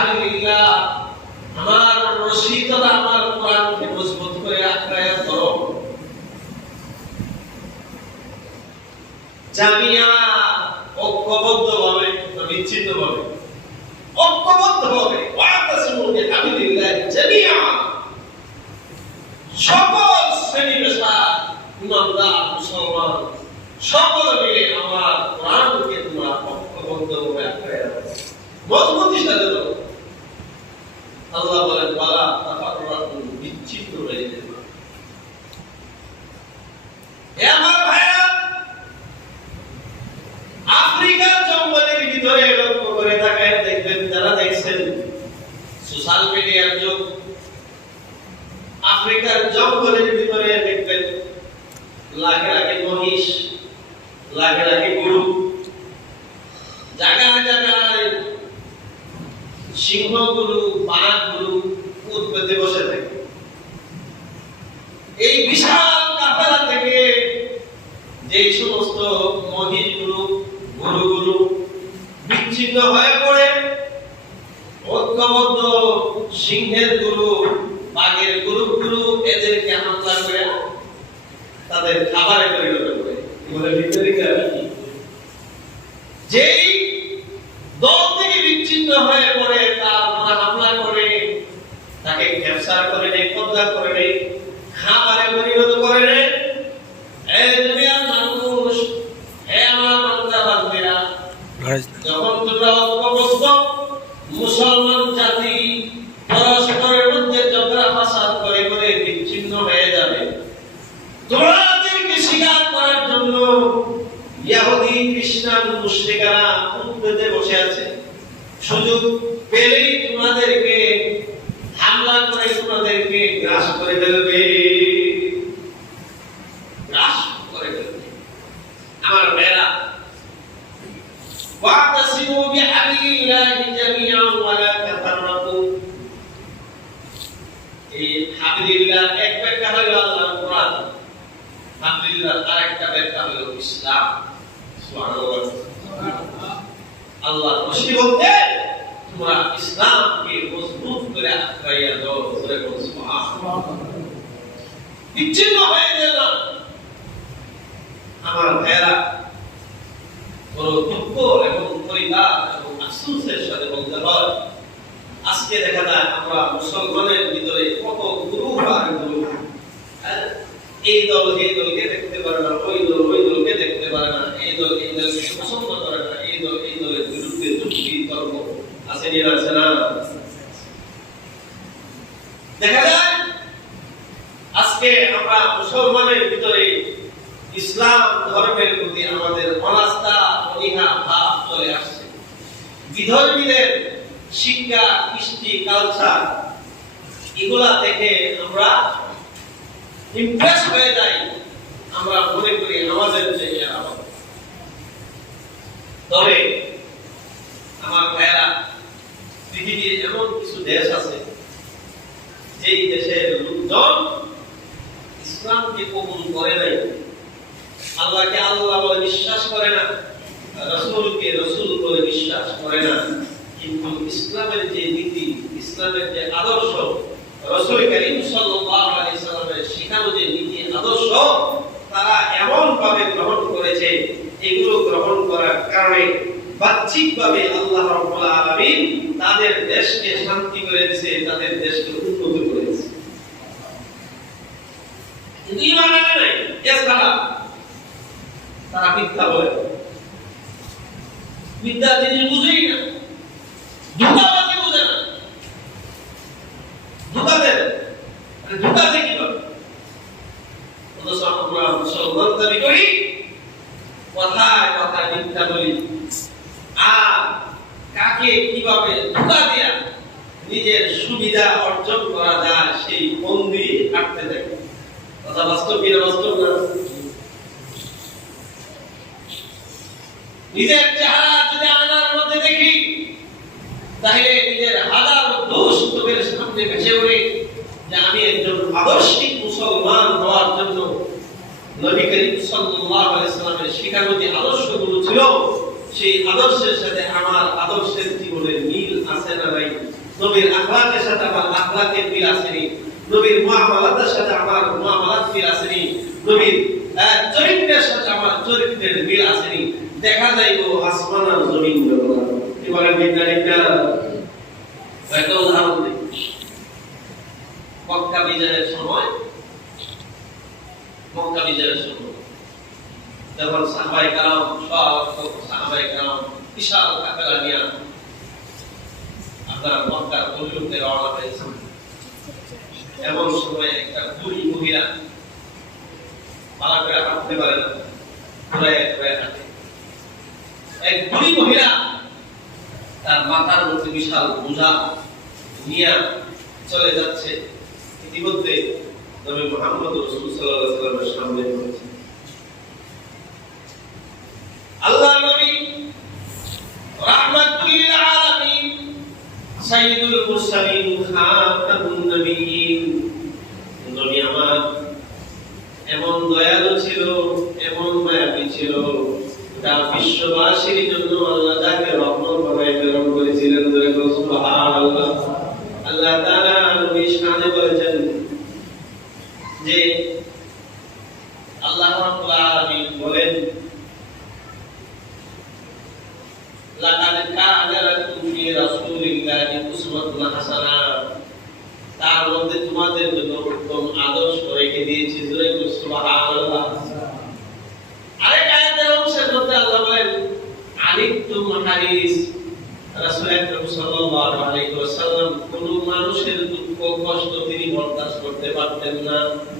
হাবিবিল্লাহ, আমার রশিদরা আমার কোরআনকে মজবুত করে আঁকড়ে ধরো। জামিয়া ঐক্যবদ্ধভাবে, বিচ্ছিন্নভাবে, ঐক্যবদ্ধভাবে ওয়াতাসিমু বিহাবিলিল্লাহ জামিয়া, সকল শ্রেণী পেশা ইমানদার মুসলমান সকল মিলে আমার কোরআনকে তোমরা ঐক্যবদ্ধভাবে আঁকড়ে ধরো, মজবুতি সাথে ধরো। আল্লাহ বলেন ওয়ালা তাফাররাকু, বিচ্ছিন্ন হয়ে যেতে পারে। হে আমার ভাইরা, আফ্রিকার জঙ্গলের ভিতরে লক্ষ্য করে তাকায় দেখবেন, যারা দেখছেন সোশ্যাল মিডিয়ার যুগ, আফ্রিকার জঙ্গলের ভিতরে দেখবেন লাখে লাখে মহিষ, লাখে লাখে গরু, জায়গায় জায়গায় সিংহগুলো, বাঘগুলো উট বেঁধে বসে থাকে। এই বিশাল কাফেলা থেকে যে সমস্ত মহিষগুলো, গরুগুলো বিচ্ছিন্ন হয়ে পড়ে, ঐক্যবদ্ধ সিংহের গরু, বাঘের গরুগুলো এদেরকে হামলা করে তাদের খাবারে পরিণত করে। যেই দল থেকে বিচ্ছিন্ন হয়ে পড়ে তার হামলা করে, তাকে গ্রেফতার করে নেয়, কবজা করে নেয়, খাবারে পরিণত করে নেয়। এই দুনিয়ার মানুষ, হে আমার বান্দা বান্দিরা, যখন তোমরা ঐক্যবদ্ধ মুসলমান জাতি পরস্পরের মধ্যে ঝগড়া ফাসাদ করে করে বিচ্ছিন্ন হয়ে যাবে, তোমাদেরকে শিকার করার জন্য ইহুদি, খ্রিস্টান, মুশরিকরা উট বেঁধে বসে আছে। সুযোগ পেলেই তোমাদেরকে হামলা করে তোমাদেরকে গ্রাস করে ফেলবে, গ্রাস করে ফেলবে। আমার ভাইরা, ওয়াতাসিমু বিহাবিলিল্লাহি জামিআন ওয়া লা তাফাররাকু। এই হাবিলিল্লাহ এক ব্যাখ্যা হলো আল্লাহর কোরআন, হাবিলিল্লাহ আরেকটা ব্যাখ্যা হলো ইসলাম। সুবহানাল্লাহ। আল্লাহ খুশি বলতে তোমরা ইসলামকে মজবুত করে আঁকড়াইয়া দাও, বলে সুবহানাল্লাহ। বিচ্ছিন্ন হয়ে যেও না। আমার ভাইরা, বড় দুঃখ এবং পরিতাপ এবং আফসোসের সাথে বলতে হয়, আজকে দেখা যায় আমরা মুসলমানের ভিতরে কত গুরু আর গুরু, এই দল এই দলকে দেখতে পারে না, ওই দল ওই দলকে দেখতে পারে না, এই দল এই দলকে পছন্দ করে না, এই দল এই দলের বিরুদ্ধে যুক্তি তর্ক আছে না? দেখা যায় আজকে আমরা মুসলমানের ভিতরে ইসলাম ধর্মের প্রতি আমাদের অনাস্থা, অনীহা ভাব চলে আসছে। বিধর্মীদের শিক্ষা, কৃষ্টি, কালচার এগুলা থেকে আমরা ইমপ্রেস হয়ে যাই, আমরা মনে করি আমাদের যে তবে আমার ভাইরা, পৃথিবীর এমন কিছু দেশ আছে যেই দেশের লোকজন ইসলামকে কবুল করে নাই, আল্লাহকে আল্লাহ বলে বিশ্বাস করে না, রাসূলকে রাসূল বলে বিশ্বাস করে না, কিন্তু ইসলামের যে নীতি, ইসলামের যে আদর্শ, রাসূল করিম সাল্লাল্লাহু আলাইহি সাল্লামের শিখানো যে নীতি আদর্শ, তারা এমন ভাবে গ্রহণ করেছে, এগুলো গ্রহণ করার কারণে বাহ্যিকভাবে আল্লাহ রাব্বুল আলামিন তাদের দেশকে শান্তি করে দিয়েছে, তাদের দেশকে উন্নত করে দিয়েছে। কিন্তু ঈমান আনে নাই, তারা মিথ্যা বলে, মিথ্যা জিনিস বুঝেই না, ধোঁকাবাজি বুঝে না, ধোঁকা দেয়, ধোঁকা দেয় কিভাবে? অথচ আমরা মুসলমান দাবি করি, কথায় কথায় মিথ্যা বলি, আর কাকে কিভাবে ধোঁকা দেয়া নিজের সুবিধা অর্জন করা যায় সেই বন্দি কাটতে থাকে। কথা বাস্তব কিনা? বাস্তব না? নিজের চেহারা যদি আয়নার মধ্যে দেখি, তাহলে নিজের হাজার দোষ চোখের সামনে ভেসে ওঠে, যে আমি একজন আদর্শিক মুসলমান হওয়ার জন্য নবী করিম সাল্লাল্লাহু আলাইহি সাল্লামের শিখানো যে আদর্শগুলো ছিল, সেই আদর্শের সাথে আমার আদর্শের জীবনের মিল আছে না নাই? নবীর আখলাকের সাথে আমার আখলাকের মিল আসেনি, নবীর মুআমালাতের সাথে আমার মুআমালাত মিল আসেনি, নবীর চরিত্রের সাথে আমার চরিত্রের মিল আসেনি, দেখা যাইবো আসমান আর জমিন ব্যবধান। কি বলেন বিজ্ঞানীরা? একটা উদাহরণ দিই। মক্কা বিজয়ের সময় যখন সাহাবায়ে কেরাম বিশাল কাফেলা নিয়ে আপনার মক্কার অভিমুখে রওনা হয়েছেন, এমন সময় একটা বুড়ি মহিলা পালা করে হাঁটতে পারে না, ঘুরে হাঁটে। এক বুড়ি মহিলা তার মাথার মধ্যে বিশাল বোঝা নিয়ে চলে যাচ্ছে। ইতিমধ্যে নবী মুহাম্মদ রাসূলুল্লাহ সাল্লাল্লাহু আলাইহি ওয়াসাল্লামের সামনে পৌঁছে। আল্লাহ নবী রাহমাতুল লিল আলামিন সাইয়্যিদুল মুরসালিন খাতামুন নবিয়্যিন, নবী আমার এমন দয়ালু ছিল, এমন মায়াবী ছিল, তার বিশ্ববাসীর জন্য আল্লাহ তাকে রহমত বানায় প্রেরণ করেছিলেন। সুবহানাল্লাহ। আল্লাহ তাআলা নবী শানে বলেছেন যে আল্লাহ রাব্বুল আলামিন বলেন, লাকাদ কানা লাকুম ফি রাসূলিল্লাহি উসওয়াতুন হাসানাহ, তার মধ্যে তোমাদের জন্য উত্তম আদর্শ রেখে দিয়েছি। সুবহানাল্লাহ। আরেক আয়াতের অংশের মধ্যে আল্লাহ বলেন, আলিকুম হারিস, রাসূল আকরাম সাল্লাল্লাহু আলাইহি ওয়াসাল্লাম কোন মানুষের দুঃখ কষ্ট তিনি বরদাস্ত করতে পারতেন না।